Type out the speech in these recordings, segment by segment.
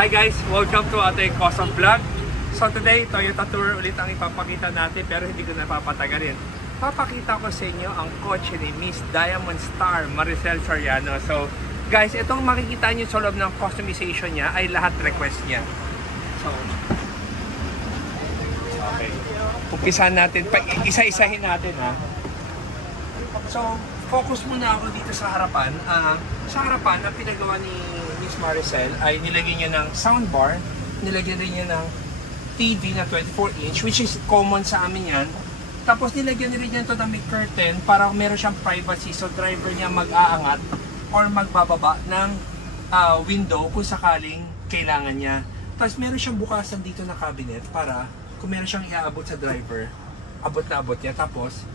Hi guys! Welcome to ating custom vlog. So today, Toyota Tour ulit ang ipapakita natin pero hindi ko napapatagalin. Papakita ko sa inyo ang kotse ni Miss Diamond Star Maricel Soriano. So guys, itong makikita nyo sa loob ng customization niya ay lahat request niya. So, okay. Umpisahan natin, isa-isahin natin ha. So, focus muna ako dito sa harapan. Sa harapan, ang pinagawa ni Miss Maricel ay nilagyan niya ng soundbar, nilagyan rin niya ng TV na 24-inch, which is common sa amin yan. Tapos nilagyan rin niya ito na may curtain para meron siyang privacy, so driver niya mag-aangat or magbababa ng window kung sakaling kailangan niya. Tapos meron siyang bukasan dito na cabinet para kung meron siyang iaabot sa driver, abot na abot niya. Tapos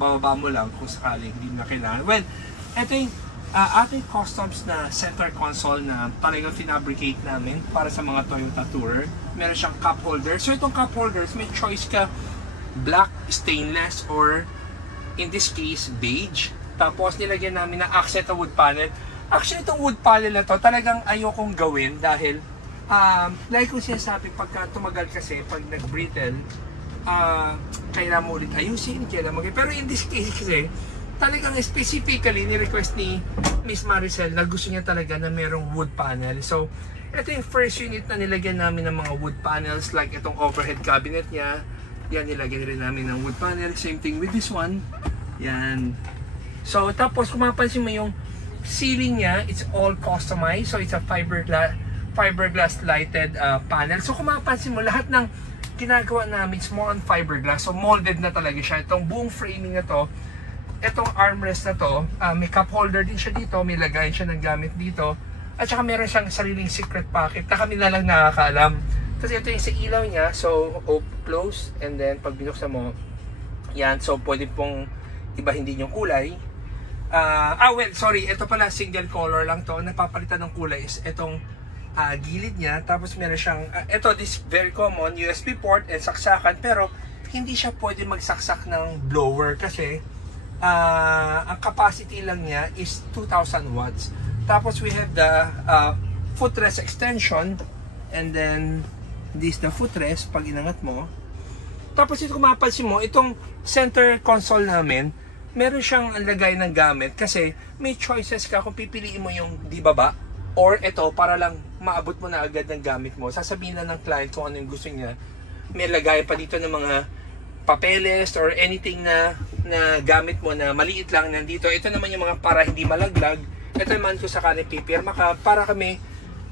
bababa mo lang kung sakaling hindi na kailangan. Well, ito yung ating customs na center console na talagang finabricate namin para sa mga Toyota Tourer. Meron siyang cup holder. So itong cup holders, may choice ka black, stainless, or in this case, beige. Tapos nilagyan namin ng accent na wood panel. Actually, itong wood panel na to talagang ayokong gawin dahil like kung sinasabi, pagka tumagal kasi, pag nag-brittle, kailangan mo ulit ayusin, kailangan mo. Pero in this case kasi, talagang specifically ni-request ni Miss Maricel na gusto niya talaga na merong wood panel. So, ito yung first unit na nilagyan namin ng mga wood panels, like itong overhead cabinet niya. Yan, nilagyan rin namin ng wood panel. Same thing with this one. Yan. So, tapos kung mapansin mo yung ceiling niya, it's all customized. So, it's a fiberglass lighted panel. So, kung mapansin mo, lahat ng ginagawa namin is more on fiberglass. So, molded na talaga siya. Itong buong framing na to, itong armrest na to, may cup holder din siya dito, may lagayan siya ng gamit dito, at saka meron siyang sariling secret pocket na kami na lang nakakaalam. Kasi ito yung sa ilaw niya, so close, and then pag binuksan mo, yan, so pwede pong ibahin din yung kulay. Well, sorry, ito pala single color lang to, napapalitan ng kulay is itong gilid niya, tapos meron siyang, ito, this very common, USB port and saksakan, pero hindi siya pwede magsaksak ng blower kasi ang capacity lang niya is 2,000 watts. Tapos we have the footrest extension, and then this the footrest pag inangat mo. Tapos ito kung mapansin mo, itong center console namin, meron siyang lagay ng gamit kasi may choices ka kung pipiliin mo yung di baba or ito para lang maabot mo na agad ng gamit mo. Sasabihin na ng client kung ano yung gusto niya. May lagay pa dito ng mga papeles or anything na gamit mo na maliit lang nandito. Ito naman yung mga para hindi malaglag. Ito naman kung sakaling pipirma ka, para kami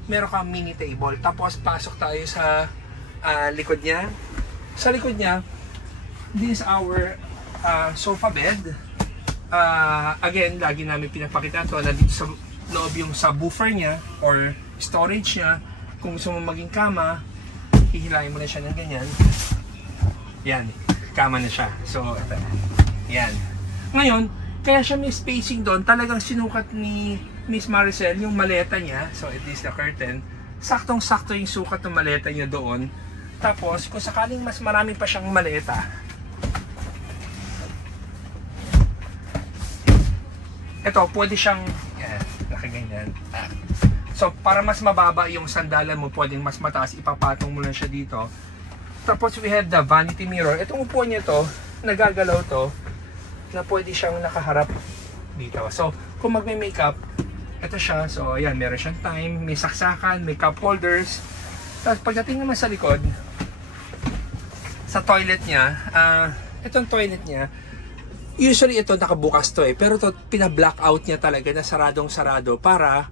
meron kang mini table. Tapos pasok tayo sa likod niya. Sa likod niya, this is our sofa bed. Again, lagi namin pinapakita ito. Nandito sa loob yung subwoofer niya or storage niya. Kung gusto mo maging kama, hihilahin mo na siya ng ganyan. Yan, kama na siya. So, ito. Yan. Ngayon, kaya siya may spacing doon. Talagang sinukat ni Miss Maricel yung maleta niya. So, it is the curtain. Saktong-sakto yung sukat ng maleta niya doon. Tapos, kung sakaling mas marami pa siyang maleta, ito, pwede siyang, yan, nakaganyan. So, para mas mababa yung sandalan mo, pwedeng mas mataas, ipapatong mo lang siya dito. Tapos, we have the vanity mirror. Itong upuan niya to, nagagalaw to, na pwede siyang nakaharap dito. So, kung magme-makeup, ito siya. So, ayan, meron siyang time, may saksakan, may cup holders. Tapos, pagdating naman sa likod, sa toilet niya, itong toilet niya, usually ito nakabukas to pero ito, pina-blackout niya talaga na saradong-sarado para,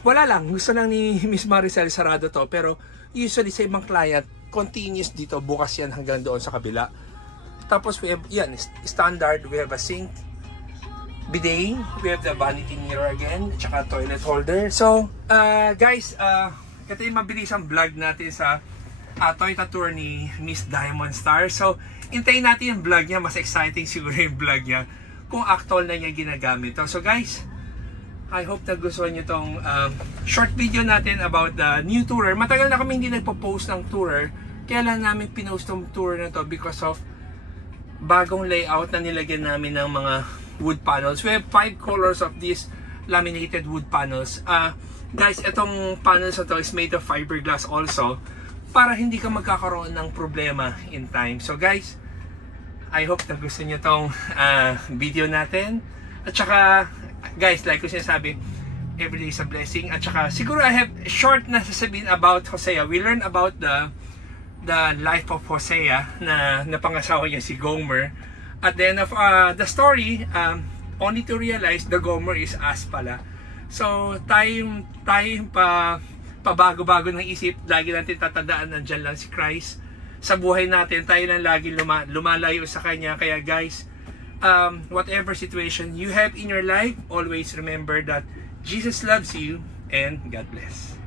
wala lang, gusto lang ni Miss Maricel sarado to, pero usually sa ibang client, continuous dito, bukas yan hanggang doon sa kabila. Tapos we have, yan, standard, we have a sink, bidet, we have the vanity mirror again, tsaka toilet holder. So, guys, ito yung mabilisang vlog natin sa Toyota Tour ni Miss Diamond Star. So, hintayin natin yung vlog niya, mas exciting siguro yung vlog niya kung actual na niya ginagamit. So guys, I hope na gustuhan nyo itong short video natin about the new tourer. Matagal na kami hindi nagpo-post ng tourer, kaya lang namin pinost yung tourer na to because of bagong layout na nilagyan namin ng mga wood panels. We have 5 colors of these laminated wood panels. Guys, itong panels na to is made of fiberglass also para hindi ka magkakaroon ng problema in time. So guys, I hope na gusto niyo tong video natin. At saka, guys, like ko sinasabi, every day is a blessing. At saka, siguro I have short na sasabihin about Hosea. We learn about the life of Hosea na napangasawa niya si Gomer. At the end of the story, only to realize the Gomer is us pala. So, tayong pabago-bago ng isip, lagi natin tatandaan nandiyan lang si Christ. Sa buhay natin, tayo lang lagi lumalayo sa Kanya. Kaya guys, whatever situation you have in your life, always remember that Jesus loves you and God bless.